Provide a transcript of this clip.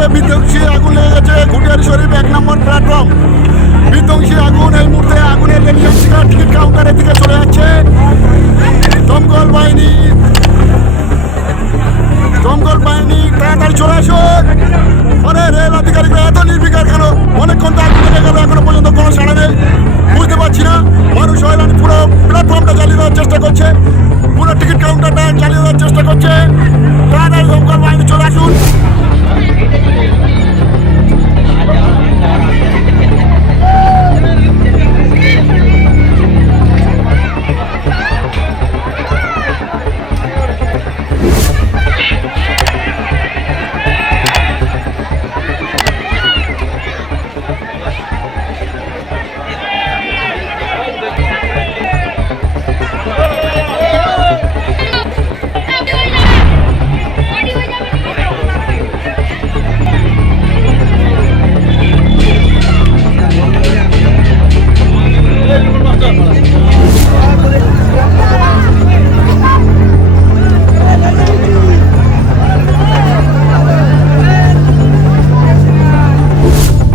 হচ্ছে ঘুটিয়ারি শরীফ এক নম্বর প্ল্যাটফর্ম বিধ্বংসী আগুন এই মুহূর্তে আগুনের লেলিয়াম শিকার টিকিট কাউন্টারের দিকে চলে যাচ্ছে। দমকল বাহিনী। দমকল বাহিনী, তাড়াতাড়ি চলে আসুন আরে রেল আধিকারিকরা, এত নির্বিকার কেন? অনেকক্ষণ তো আগুন লেগে গেল, এখনও পর্যন্ত কোনো সাড়া নেই। বুঝতে পারছি না, মানুষ হয়রানি, পুরো প্ল্যাটফর্মটা চালিয়ে দেওয়ার চেষ্টা করছে। পুরো টিকিট কাউন্টারটা চালিয়ে দেওয়ার চেষ্টা করছে। তাড়াতাড়ি দমকল বাহিনী চলে আসুন।